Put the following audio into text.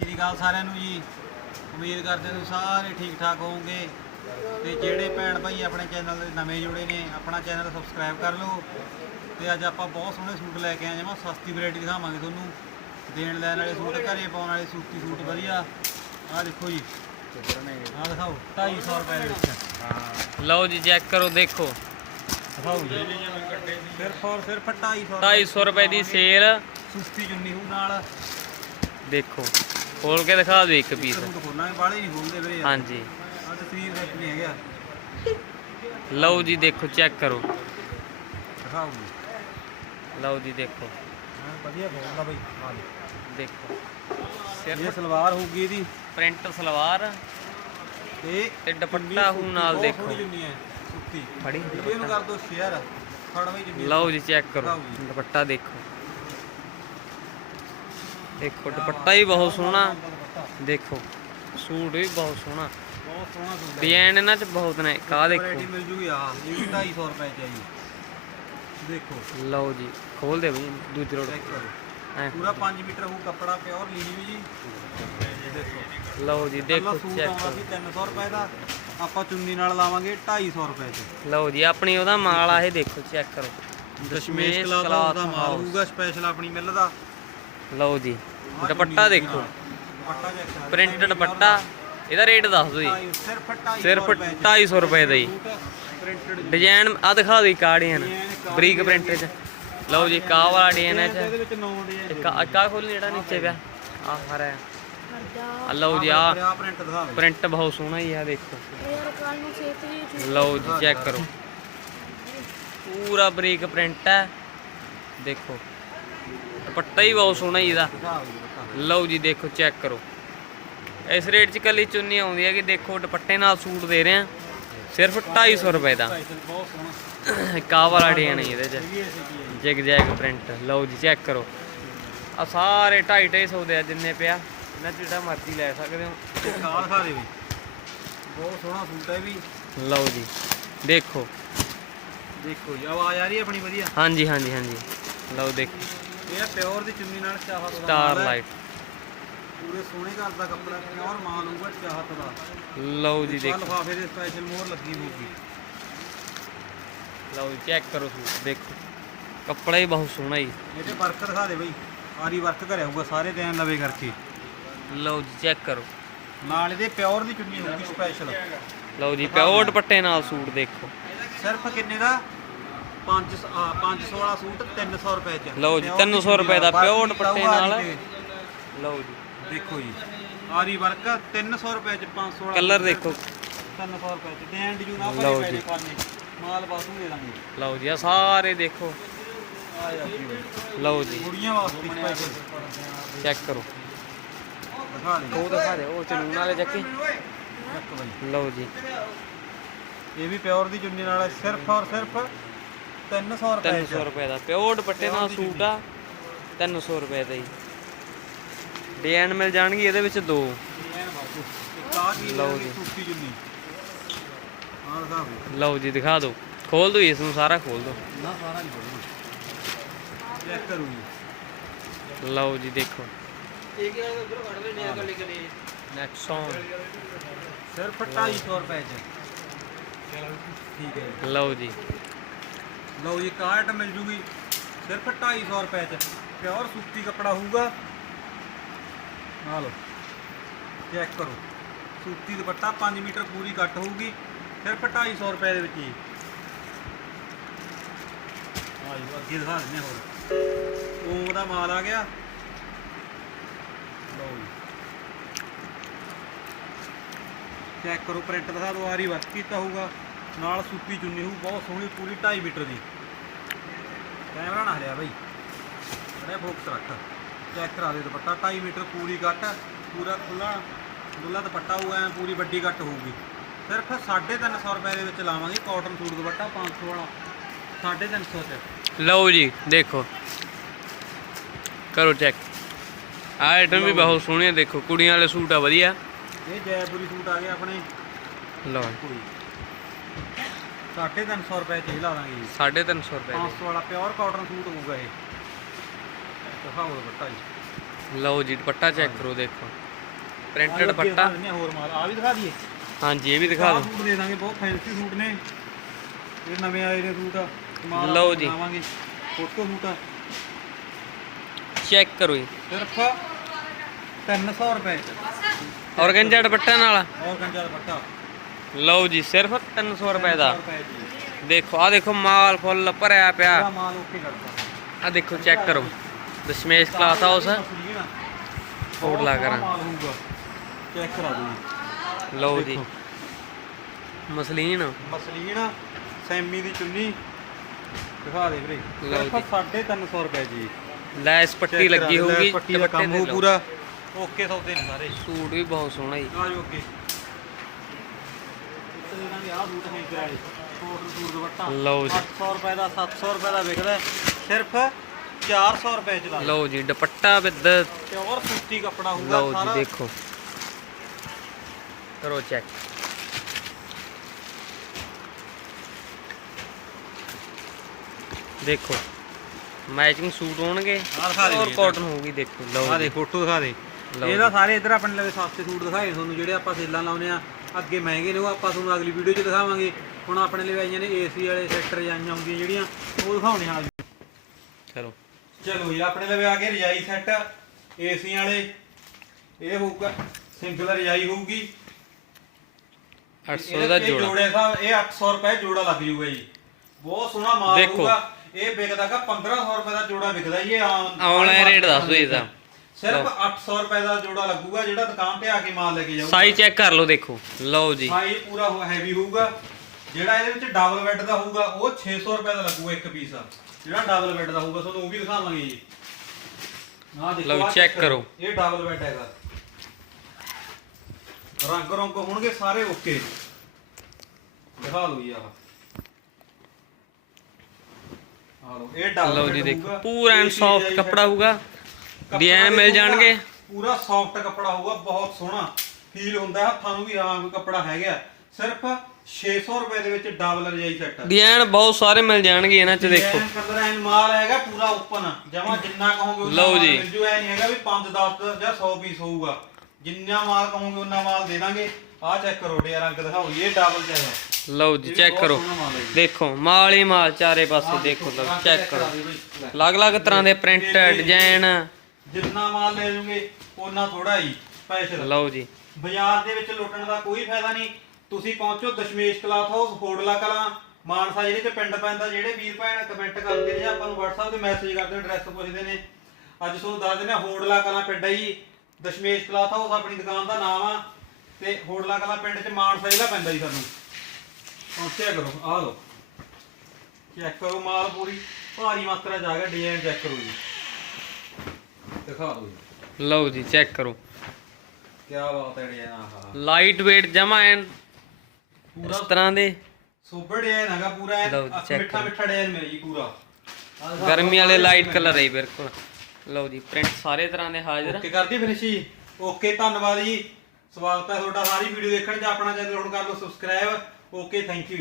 ਸ੍ਰੀ ਅਕਾਲ ਸਾਰਿਆਂ ਨੂੰ ਜੀ। ਉਮੀਦ ਕਰਦੇ ਹਾਂ ਤੁਸੀਂ ਸਾਰੇ ਠੀਕ ਠਾਕ ਹੋਵੋਗੇ। ਤੇ ਜਿਹੜੇ ਭੈਣ ਭਾਈ ਆਪਣੇ ਚੈਨਲ ਦੇ ਨਵੇਂ ਜੁੜੇ ਨੇ ਆਪਣਾ ਚੈਨਲ ਸਬਸਕ੍ਰਾਈਬ ਕਰ ਲਓ। ਤੇ ਅੱਜ ਆਪਾਂ ਬਹੁਤ ਸੋਹਣੇ ਸੂਟ ਲੈ ਕੇ ਆਏ ਜਮਾ ਸਸਤੀ ਵੈਰਾਈਟੀ ਦਿਖਾਵਾਂਗੇ ਤੁਹਾਨੂੰ। ਦੇਣ ਲੈਣ ਵਾਲੇ ਸੂਟ ਘਰੇ ਪਾਉਣ ਵਾਲੇ ਸੂਤੀ ਸੂਟ ਵਧੀਆ। ਆਹ ਦੇਖੋ ਜੀ। ਆਹ ਦਿਖਾਓ 250 ਰੁਪਏ ਦੇ ਵਿੱਚ। ਲਓ ਜੀ ਚੈੱਕ ਕਰੋ ਦੇਖੋ। ਦਿਖਾਓ ਜੀ। ਸਿਰਫ ਔਰ ਸਿਰਫ 250 250 ਰੁਪਏ ਦੀ ਸੇਲ ਸੁਸਤੀ ਚੁੰਨੀ ਹੂ ਨਾਲ। ਦੇਖੋ। ਖੋਲ ਕੇ ਦਿਖਾ ਦਿਓ ਇੱਕ ਪੀਸ ਸੂਟ ਖੋਲਾਂਗੇ ਬਾਹਲੇ ਨਹੀਂ ਖੋਲਦੇ ਵੀਰੇ। ਹਾਂਜੀ। ਨਹੀਂ ਹੈਗਾ ਲਓ ਜੀ ਦੇਖੋ ਚੈੱਕ ਕਰੋ। ਦਿਖਾਓ ਜੀ। ਲਓ ਜੀ ਦੇਖੋ। ਹਾਂ ਵਧੀਆ ਖੋਲਦਾ ਬਈ। ਦੇਖੋ। ਦੇਖੋ। ਇਹ ਸਿਰਫ ਸਲਵਾਰ ਹੋਊਗੀ ਇਹਦੀ। ਪ੍ਰਿੰਟ ਸਲਵਾਰ ਤੇ ਤੇ ਦੁਪੱਟਾ ਹੂ ਨਾਲ ਬਹੁਤ ਦੇਖੋ। ਸੋਹਣੀ ਚੁੰਨੀ ਹੈ ਸੁੱਤੀ। ਫੜੀ ਵੀਡੀਓ ਨੂੰ ਕਰ ਦੋ ਸ਼ੇਅਰ। ਫੜ ਬਈ ਚੁੰਨੀ। ਲਓ ਜੀ ਚੈੱਕ ਕਰੋ। ਦੁਪੱਟਾ ਦੇਖੋ। ਦੇਖੋ ਦੁਪੱਟਾ ਹੀ ਬਹੁਤ ਸੋਹਣਾ। ਦੇਖੋ ਸੂਟ ਵੀ ਬਹੁਤ ਸੋਹਣਾ। ਬਹੁਤ ਸੋਹਣਾ ਸੂਟ ਡਿਜ਼ਾਈਨ ਇਹਨਾਂ ਚ ਬਹੁਤ ਨੇ। ਕਾ ਵੈਰਾਈਟੀ ਦੇਖੋ। ਮਿਲ ਜੂਗੀ ਆ ਇਹ ਵੀ 250 ਰੁਪਏ ਚ ਜੀ। ਦੇਖੋ। ਲਓ ਜੀ ਖੋਲ ਦੇ ਬਈ ਦੂਜੀ ਰੋਡ। ਪੂਰਾ 5 ਮੀਟਰ ਹੋਊ ਕੱਪੜਾ ਪਿਓਰ ਲੀਨੀ ਵੀ ਜੀ। ਦੇਖੋ। ਲਓ ਜੀ ਦੇਖੋ ਚੈੱਕ ਕਰੋ। ਸੀ 300 ਰੁਪਏ ਦਾ। ਆਪਾਂ ਚੁੰਨੀ ਨਾਲ ਲਾਵਾਂਗੇ 250 ਰੁਪਏ ਚ। ਲਓ ਜੀ ਆਪਣੀ ਉਹਦਾ ਮਾਲ ਆ ਇਹ ਦੇਖੋ ਚੈੱਕ ਕਰੋ। ਦਸ਼ਮੇਸ਼ ਕਲਾਥ ਦਾ ਮਾਲ। ਹੋਊਗਾ ਸਪੈਸ਼ਲ ਆਪਣੀ ਮਿਲ ਦਾ। ਲਓ ਜੀ। ਦੁਪੱਟਾ ਦੇਖੋ। ਦੁਪੱਟਾ ਚੈੱਕ ਪ੍ਰਿੰਟ ਦੁਪੱਟਾ, ਇਹਦਾ ਰੇਟ ਦੱਸ ਦਿਓ ਜੀ। ਸਿਰਫ 250 ਸਿਰਫ ਰੁਪਏ 250 ਰੁਪਏ ਦਾ ਜੀ। ਪ੍ਰਿੰਟਡ ਡਿਜ਼ਾਈਨ ਆ ਦਿਖਾ ਦਿਓ ਕਾੜੀਆਂ ਬਰੀਕ ਪ੍ਰਿੰਟ ਚ। ਲਓ ਜੀ ਕਾ ਵਾਲਾ ਡਿਜ਼ਾਈਨ ਹੈ ਇਹਦੇ। ਵਿੱਚ ਨੌ ਡਿਜ਼ਾਈਨ ਇੱਕ ਖੋਲ ਜਿਹੜਾ ਨੀਚੇ ਪਿਆ? ਆ ਹਰਾ ਆ। ਲਓ ਜੀ ਆ ਪ੍ਰਿੰਟ ਦਿਖਾ ਪ੍ਰਿੰਟ ਬਹੁਤ ਸੋਹਣਾ ਹੀ ਆ ਦੇਖੋ। ਲਓ ਜੀ, ਚੈੱਕ ਕਰੋ। ਪੂਰਾ ਬਰੀਕ ਪ੍ਰਿੰਟ ਹੈ ਦੇਖੋ। ਦੁਪੱਟਾ ਹੀ ਬਹੁਤ ਸੋਹਣਾ ਹੀ ਇਹਦਾ। ਲਓ ਜੀ ਦੇਖੋ ਚੈੱਕ ਕਰੋ। ਇਸ ਰੇਟ 'ਚ ਕੱਲੀ ਚੁੰਨੀ ਆਉਂਦੀ ਹੈ ਕਿ ਦੇਖੋ ਦੁਪੱਟੇ ਨਾਲ ਸੂਟ ਦੇ ਰਹੇ ਆ। ਸਿਰਫ 250 ਰੁਪਏ ਦਾ। ਸਪੈਸ਼ਲ ਬਹੁਤ ਸੋਹਣਾ ਕਾ ਵਾਲਾ ਡਿਜ਼ਾਈਨ ਹੈ ਇਹਦੇ 'ਚ। Zig zag print. ਲਓ ਜੀ ਚੈੱਕ ਕਰੋ। ਆ ਸਾਰੇ 250 250 ਦੇ ਆ ਜਿੰਨੇ ਪਿਆ। ਇਹਨਾਂ ਜਿਹੜਾ ਮਰਜ਼ੀ ਲੈ ਸਕਦੇ ਹੋ। ਖਾ ਦਿਖਾ ਦੇ ਵੀ। ਬਹੁਤ ਸੋਹਣਾ ਸੂਟ ਹੈ ਵੀ। ਲਓ ਜੀ। ਦੇਖੋ। ਦੇਖੋ ਜੀ ਆਵਾਜ਼ ਆ ਰਹੀ ਹੈ ਆਪਣੀ ਵਧੀਆ। ਹਾਂਜੀ ਹਾਂਜੀ ਹਾਂਜੀ। ਲਓ ਦੇਖੋ। ਇਹ ਪਿਓਰ ਦੀ ਚੁੰਨੀ ਨਾਲ ਚਾਹਤ ਦਾ ਸਟਾਰ ਮਾਲ ਹੈ। ਲਾਈਟ ਪੂਰੇ ਸੋਹਣੇ ਘਰ ਦਾ ਕੱਪੜਾ ਪਿਓਰ ਮਾਲ ਹੋਊਗਾ ਚਾਹਤ ਦਾ। ਲਓ ਜੀ ਦੇਖੋ। ਲਿਫਾਫੇ ਦੇ ਸਪੈਸ਼ਲ ਮੋਹਰ ਲੱਗੀ ਹੋਊਗੀ। ਲਓ ਜੀ ਚੈੱਕ ਕਰੋ ਸੂਟ ਦੇਖੋ। ਕੱਪੜਾ ਹੀ ਬਹੁਤ ਸੋਹਣਾ ਜੀ। ਇਹ ਤੇ ਵਰਕ ਦਿਖਾ ਦੇ ਬਈ। ਆਰੀ ਵਰਕ ਕਰਿਆ ਹੋਊਗਾ ਸਾਰੇ ਟਾਈਮ ਲਵੇ ਕਰਕੇ। ਲਓ ਜੀ ਚੈੱਕ ਕਰੋ। ਨਾਲ ਇਹਦੇ ਪਿਓਰ ਦੀ ਚੁੰਨੀ ਹੋਊਗੀ ਸਪੈਸ਼ਲ ਲਓ ਜੀ ਪਿਓਰ ਦੁਪੱਟੇ ਨਾਲ ਸੂਟ ਦੇਖੋ। ਸਿਰਫ ਕਿੰਨੇ ਦਾ? 5 516 ਸੂਟ 300 ਰੁਪਏ ਚ। ਲਓ ਜੀ, Pure 300 ਰੁਪਏ ਦਾ, pure ਦੁਪੱਟੇ ਨਾਲ। ਲਓ ਜੀ। ਦੇਖੋ ਜੀ ਆਰੀ ਵਰਕ 300 ਰੁਪਏ ਚ 516 ਕਲਰ ਦੇਖੋ। 300 ਰੁਪਏ ਚ। ਡੈਂਡ ਜੂ ਨਾ ਲਓ ਭਾਈ ਜੀ। ਪੈਣੇ ਪਾਣੇ ਮਾਲ ਬਾਸੂ ਦੇ ਦਾਂਗੇ। ਲਓ ਜੀ ਆ ਸਾਰੇ ਦੇਖੋ। ਆ। ਲਓ ਜੀ। ਕੁੜੀਆਂ ਵਾਸਤੇ ਚੈੱਕ ਕਰੋ। ਦਿਖਾ ਦੇ। ਉਹ ਦਿਖਾ ਦੇ ਉਹ ਚਨੂਨ ਵਾਲੇ ਬਈ। ਲਓ ਜੀ। ਇਹ ਵੀ ਪਿਓਰ ਦੀ ਚੁੰਨੀ ਨਾਲ ਸਿਰਫ ਔਰ ਸਿਰਫ 300 ਰੁਪਏ 300 ਰੁਪਏ ਦਾ ਪਿਓਰ ਦੁਪੱਟੇ ਨਾਲ ਸੂਟ ਆ 300 ਰੁਪਏ ਦਾ ਜੀ ਡਿਜ਼ਾਈਨ ਮਿਲ ਜਾਣਗੇ ਇਹਦੇ ਵਿੱਚ ਦੋ। ਇੱਕ ਆ ਕੀ ਲਓ ਜੀ। ਲਓ ਜੀ ਦਿਖਾ ਦਿਓ ਖੋਲ ਦਿਓ ਇਸ ਨੂੰ ਸਾਰਾ ਖੋਲ ਦਿਓ ਨਾ ਸਾਰਾ ਨਹੀਂ ਬੋਲਣਾ ਚੈੱਕ ਕਰੋ ਜੀ। ਲਓ ਜੀ ਦੇਖੋ। ਇਹ ਕਿ ਉਧਰ ਕੱਢ ਲੈਣੇ ਆ ਗਲੀ ਗਲੀ ਨੈਕਸਨ ਸਿਰਫ 250 ਰੁਪਏ ਚ। ਠੀਕ ਹੈ। ਲਓ ਜੀ। ਲਓ ਜੀ, ਕਾਰਟ ਮਿਲ ਜੂਗੀ ਸਿਰਫ 250 ਰੁਪਏ ਚ। ਪਿਓਰ ਸੂਤੀ ਕੱਪੜਾ ਹੋਊਗਾ। ਆ ਲਓ, ਚੈੱਕ ਕਰੋ। ਸੂਤੀ ਦੁਪੱਟਾ 5 ਮੀਟਰ ਪੂਰੀ ਕੱਟ ਹੋਊਗੀ, ਸਿਰਫ 250 ਰੁਪਏ ਦੇ ਵਿੱਚ ਜੀ ਆ ਜੀ, ਅੱਗੇ ਦਿਖਾ ਦਿੰਦੇ ਹਾਂ ਹੋਰ। ਓਮ ਦਾ ਮਾਲ ਆ ਗਿਆ। ਲਓ ਜੀ। ਚੈੱਕ ਕਰੋ ਪ੍ਰਿੰਟ ਦਿਖਾ ਦਿਓ ਆਰੀ ਵਰਕ ਕੀਤਾ ਹੋਊਗਾ। ਨਾਲ ਸੂਤੀ ਚੁੰਨੀ ਹੋਊ ਬਹੁਤ ਸੋਹਣੀ ਪੂਰੀ 2.5 ਮੀਟਰ ਦੀ। ਕੈਮਰਾ ਨਾ ਹਲਿਆ ਬਾਈ। ਬੜਾ ਫੋਕਸ ਰੱਖ। ਚੈੱਕ ਕਰਾ ਦੇ ਦੁਪੱਟਾ। 2.5 ਮੀਟਰ ਪੂਰੀ ਕੱਟ ਪੂਰਾ ਖੁੱਲਾ ਦੁੱਲਾ ਦੁਪੱਟਾ ਹੋਊਗਾ ਐਂ ਪੂਰੀ ਵੱਡੀ ਕੱਟ ਹੋਊਗੀ। ਸਿਰਫ 350 ਰੁਪਏ ਦੇ ਵਿੱਚ ਲਾਵਾਂਗੇ ਕਾਟਨ ਸੂਟ ਦੁਪੱਟਾ 500 ਵਾਲਾ। 350 ਚ। ਲਓ ਜੀ ਦੇਖੋ। ਕਰੋ ਚੈੱਕ ਆ ਆਈਟਮ ਵੀ ਬਹੁਤ ਸੋਹਣੇ ਦੇਖੋ। ਕੁੜੀਆਂ ਵਾਲੇ ਸੂਟ ਆ ਵਧੀਆ। ਇਹ ਜੈਪੁਰੀ ਸੂਟ ਆ ਗਏ ਆਪਣੇ। ਲਓ 350 ਰੁਪਏ ਚ ਹੀ ਲਾ ਦਾਂਗੇ ਜੀ। 350 ਰੁਪਏ 500 ਵਾਲਾ ਪਿਓਰ ਕਾਟਨ ਸੂਟ ਹੋਊਗਾ ਇਹ। ਦਿਖਾਓ ਦੁਪੱਟਾ ਜੀ। ਦੇ ਲਓ ਜੀ ਦੁਪੱਟਾ ਚੈੱਕ ਕਰੋ ਦੇਖੋ। ਪ੍ਰਿੰਟਡ ਅੱਗੇ ਦੁਪੱਟਾ। ਦਿਖਾ ਦਿੰਦੇ ਹਾਂ ਹੋਰ ਮਾਲ। ਆ ਵੀ ਦਿਖਾ ਦਈਏ? ਹਾਂਜੀ ਇਹ ਵੀ ਦਿਖਾ ਆਹ ਦਿਓ। ਸੂਟ ਦੇ ਦਾਂਗੇ ਬਹੁਤ ਫੈਂਸੀ ਸੂਟ ਨੇ। ਇਹ ਨਵੇਂ ਆਏ ਨੇ ਸੂਟ। ਮਾਲ ਲਓ ਆਪਾਂ ਜੀ। ਦਿਖਾਵਾਂਗੇ। ਫੋਟੋ ਸੂਟ ਆ। ਚੈੱਕ ਕਰੋ ਜੀ। ਸਿਰਫ 300 ਰੁਪਏ। ਔਰਗੰਜਾ ਦੁਪੱਟਾ ਨਾਲ। ਔਰ ਗੰਜਾ ਦੁਪੱਟਾ। ਲਓ ਜੀ ਸਿਰਫ 300 ਰੁਪਏ ਦਾ। 300 ਰੁਪਏ ਜੀ ਦੇਖੋ ਆ ਦੇਖੋ ਮਾਲ ਫੁੱਲ ਭਰਿਆ ਪਿਆ। ਪੂਰਾ ਮਾਲ ਓਕੇ ਕਰਦਾ ਆ ਦੇਖੋ ਚੈੱਕ ਕਰੋ। ਦਸ਼ਮੇਸ਼ ਕਲਾਸ ਹਾਊਸ ਫੋੜ ਲਾ ਕਰਾਂ ਚੈੱਕ ਕਰਾ ਦਿਓ ਜੀ। ਲਓ ਜੀ। ਮਸਲੀਨ। ਮਸਲੀਨ ਸੈਮੀ ਦੀ ਚੁੰਨੀ। ਦਿਖਾ ਦੇ ਵੀਰੇ। ਲਓ ਸਿਰਫ 350 ਰੁਪਏ ਜੀ। ਲੈਸ ਪੱਟੀ Check ਕਰਾ ਲੱਗੀ ਦਿਓ, ਹੋਊਗੀ। ਪੱਟੀ ਦਾ ਦੁਪੱਟੇ ਕੰਮ ਤੇ ਹੋ ਲਓ। ਪੂਰਾ। ਓਕੇ ਸੌਦੇ ਨੇ ਸਾਰੇ। ਸੂਟ ਵੀ ਬਹੁਤ ਸੋਹਣਾ ਜੀ। ਆ ਜੋ ਅੱਗੇ ਇੱਥੇ ਦੇ ਦਾਂਗੇ ਆਹ ਬੂਟ ਹੈ ਕਰਾਏ ਕੋਟ ਸੂਟ ਦੁਪੱਟਾ। ਲਓ ਜੀ। 800 ਰੁਪਏ ਦਾ 700 ਰੁਪਏ ਦਾ ਵਿਕਦਾ ਹੈ। ਸਿਰਫ 400 ਰੁਪਏ ਚ ਲਾ ਲਓ ਜੀ ਦੁਪੱਟਾ ਵਿਦ ਪਿਓਰ ਸੂਤੀ ਕੱਪੜਾ ਹੋਊਗਾ ਲਓ ਜੀ ਸਾਰਾ। ਦੇਖੋ। ਕਰੋ ਚੈੱਕ। ਦੇਖੋ ਮੈਚਿੰਗ ਸੂਟ ਹੋਣਗੇ। ਆਹ ਦਿਖਾ ਦੇ ਔਰ ਵੀਰੇ ਕਾਟਨ ਹੋਊਗੀ ਦੇਖੋ। ਆ ਲਓ ਦੇ ਜੀ। ਫੋਟੋ ਦਿਖਾ ਦੇ। ਲਓ ਇਹ ਤਾਂ ਸਾਰੇ ਇਧਰ ਆਪਣੇ ਲਵੇ ਸਸਤੇ ਸੂਟ ਦਿਖਾਏ। ਤੁਹਾਨੂੰ ਜਿਹੜੇ ਆਪਾਂ ਸੇਲਾਂ ਲਾਉਨੇ ਆ ਅੱਗੇ ਮਹਿੰਗੇ ਨੇ ਉਹ ਆਪਾਂ ਤੁਹਾਨੂੰ ਅਗਲੀ ਵੀਡੀਓ 'ਚ ਦਿਖਾਵਾਂਗੇ। ਹੁਣ ਆਪਣੇ ਲਈ ਆਈਆਂ ਨੇ ਏਸੀ ਵਾਲੇ ਸੈਕਟਰ ਜਾਈਆਂ ਹੁੰਦੀਆਂ ਜਿਹੜੀਆਂ ਉਹ ਦਿਖਾਉਣੇ ਆ ਚਲੋ। ਚਲੋ ਜੀ ਆਪਣੇ ਲਵੇ ਆ ਗਏ ਰਜਾਈ ਸੈੱਟ ਏਸੀ ਵਾਲੇ। ਇਹ ਹੋਊਗਾ ਸਿੰਗਲ ਰਜਾਈ ਹੋਊਗੀ। 800 ਦਾ ਜੋੜਾ। ਜੋੜੇ ਸਾਹਿਬ ਇਹ 800 ਰੁਪਏ ਜੋੜਾ ਲੱਗ ਜੂਗਾ ਜੀ। ਬਹੁਤ ਸੋਹਣਾ ਮਾਲ। ਹੋਊਗਾ। ਇਹ ਵਿਕਦਾਗਾ 1500 ਰੁਪਏ ਦਾ ਜੋੜਾ ਵਿਕਦਾ ਜੀ ਇਹ Online rate ਦੱਸ ਦਿਓ ਇਹਦਾ। ਸਿਰਫ 800 ਰੁਪਏ ਦਾ ਜੋੜਾ ਲੱਗੂਗਾ ਜਿਹੜਾ ਦੁਕਾਨ ਤੇ ਆ ਕੇ ਮਾਲ ਲੈ ਕੇ ਜਾਊਗਾ। ਸਾਈਜ਼ ਚੈੱਕ ਕਰ ਲਓ ਦੇਖੋ। ਲਓ ਜੀ। ਸਾਈ ਪੂਰਾ ਹੈਵੀ ਹੋਊਗਾ। ਜਿਹੜਾ ਇਹਦੇ ਵਿੱਚ ਡਬਲ ਬੈੱਡ ਦਾ ਹੋਊਗਾ ਉਹ 600 ਰੁਪਏ ਦਾ ਲੱਗੂਗਾ ਇੱਕ ਪੀਸ ਜਿਹੜਾ ਡਬਲ ਬੈੱਡ ਦਾ ਹੋਊਗਾ ਤੁਹਾਨੂੰ ਉਹ ਵੀ ਦਿਖਾਵਾਂਗੇ ਜੀ। ਆਹ ਦੇਖੋ ਲਓ, check ਕਰੋ। ਇਹ ਡਬਲ ਬੈੱਡ ਹੈਗਾ। ਰੰਗ ਰੰਗ ਹੋਣਗੇ ਸਾਰੇ ਓਕੇ ਦਿਖਾ ਲਓ ਜੀ ਆਹ। ਆਹ ਲਓ ਇਹ ਡਬਲ ਲਓ ਜੀ ਦੇਖੋ। ਪੂਰਾ ਐਨ ਸੌਫਟ ਕੱਪੜਾ ਹੋਊਗਾ। ਡਿਜ਼ਾਈਨ ਮਿਲ ਜਾਣਗੇ? ਪੂਰਾ ਸੌਫਟ ਕੱਪੜਾ ਹੋਊਗਾ ਬਹੁਤ ਸੋਹਣਾ। ਫੀਲ ਹੁੰਦਾ ਹੱਥਾਂ ਨੂੰ ਵੀ ਕੋਈ ਕੱਪੜਾ ਹੈਗਾ ਸਿਰਫ 600 ਰੁਪਏ ਦੇ ਵਿੱਚ ਡਬਲ ਰਜਾਈ ਸੈੱਟ ਡਿਜ਼ਾਈਨ ਬਹੁਤ ਸਾਰੇ ਮਿਲ ਜਾਣਗੇ ਇਹਨਾਂ 'ਚ ਦੇਖੋ। ਕਲਰ ਐਨ ਮਾਲ ਹੈਗਾ ਪੂਰਾ ਓਪਨ ਜਮਾ ਜਿੰਨਾ ਕਹੋਗੇ ਉਨਾ ਲਓ ਜੀ। ਮਿਲ ਜੂ ਐ ਨਹੀਂ ਹੈਗਾ ਵੀ 5 10 ਜਾਂ 100 ਪੀਸ ਹੋਊਗਾ। ਜਿੰਨਾ ਮਾਲ ਕਹੋਗੇ ਉਨਾ ਮਾਲ ਦੇ ਦਾਂਗੇ। ਆਹ ਚੈੱਕ ਕਰੋ ਡੇ ਰੰਗ ਦਿਖਾਓ ਇਹ ਡਬਲ ਚ ਹੈਗਾ ਲਓ ਜੀ ਚੈੱਕ ਕਰੋ। ਦੇਖੋ ਮਾਲ ਹੀ ਮਾਲ ਚਾਰੇ ਪਾਸੇ ਦੇਖੋ ਚੈੱਕ ਕਰੋ। ਅਲੱਗ-ਅਲੱਗ ਤਰ੍ਹਾਂ ਦੇ ਪ੍ਰਿੰਟ ਡਿਜ਼ਾਈਨ ਜਿੰਨਾ ਮਾਲ ਲੈ ਜੂਗੇ ਉਹਨਾਂ ਥੋੜਾ ਹੀ ਸਪੈਸ਼ਲ ਲਓ ਜੀ। ਬਾਜ਼ਾਰ ਦੇ ਵਿੱਚ ਲੁੱਟਣ ਦਾ ਕੋਈ ਫਾਇਦਾ ਨਹੀਂ। ਤੁਸੀਂ ਪਹੁੰਚੋ ਦਸ਼ਮੇਸ਼ ਕਲਾਥ ਹਾਊਸ ਹੋੜਲਾ ਕਲਾਂ ਮਾਨਸਾ ਜਿਹੜੇ ਚ ਪਿੰਡ ਪੈਂਦਾ ਜਿਹੜੇ ਵੀਰ ਭੈਣ ਕਮੈਂਟ ਕਰਦੇ ਨੇ ਜਾਂ ਆਪਾਂ ਨੂੰ WhatsApp ਤੇ ਮੈਸੇਜ ਕਰਦੇ ਨੇ ਐਡਰੈਸ ਪੁੱਛਦੇ ਨੇ। ਅੱਜ ਤੁਹਾਨੂੰ ਦੱਸ ਦਿੰਦੇ ਹਾਂ ਹੋੜਲਾ ਕਲਾਂ ਪਿੰਡ ਹੈ ਜੀ। ਦਸ਼ਮੇਸ਼ ਕਲਾਥ ਹਾਊਸ ਆਪਣੀ ਦੁਕਾਨ ਦਾ ਨਾਮ ਆ ਤੇ ਹੋੜਲਾ ਕਲਾਂ ਪਿੰਡ ਚ ਮਾਨਸਾ ਜ਼ਿਲ੍ਹਾ ਪੈਂਦਾ ਜੀ ਸਾਨੂੰ। ਪਹੁੰਚਿਆ ਕਰੋ ਆਹ ਲਓ। ਚੈੱਕ ਕਰੋ ਮਾਲ ਪੂਰੀ। ਭਾਰੀ ਮਾਤਰਾ ਆ ਗਿਆ ਡਿਜ਼ਾਈਨ ਚੈੱਕ ਕਰੋ ਜੀ। ਦਿਖਾ ਦਿਓ ਜੀ। ਲਓ ਜੀ ਚੈੱਕ ਕਰੋ। ਕੀ ਬਾਤ ਹੈ ਡਿਜ਼ਾਈਨ ਆਹ। ਲਾਈਟ weight ਜਮਾ ਐਨ ਇਸ ਪੂਰਾ ਤਰ੍ਹਾਂ ਦੇ। ਸੁਬੜ ਡਿਜ਼ਾਈਨ ਹੈਗਾ ਪੂਰਾ ਐਨ ਲਓ ਜੀ, ਅੱਖ check ਮਿੱਠਾ ਮਿੱਠਾ ਡਿਜ਼ਾਈਨ ਮਿਲ ਜੀ ਪੂਰਾ। ਗਰਮੀ ਵਾਲੇ ਲਾਈਟ ਕਲਰ ਹੈ ਜੀ ਬਿਲਕੁਲ। ਲਓ ਜੀ ਪ੍ਰਿੰਟ ਸਾਰੇ ਤਰ੍ਹਾਂ ਦੇ ਹਾਜ਼ਰ। ਓਕੇ ਕਰਦੀ ਫਿਨਿਸ਼ ਜੀ ਓਕੇ ਧੰਨਵਾਦ ਜੀ। ਸਵਾਗਤ ਹੈ ਤੁਹਾਡਾ ਸਾਰੀ ਵੀਡੀਓ ਦੇਖਣ ਚ। ਆਪਣਾ ਚੈਨਲ ਹੁਣ ਕਰ ਲਓ ਸਬਸਕ੍ਰਾਈਬ ਓਕੇ ਥੈਂਕ ਯੂ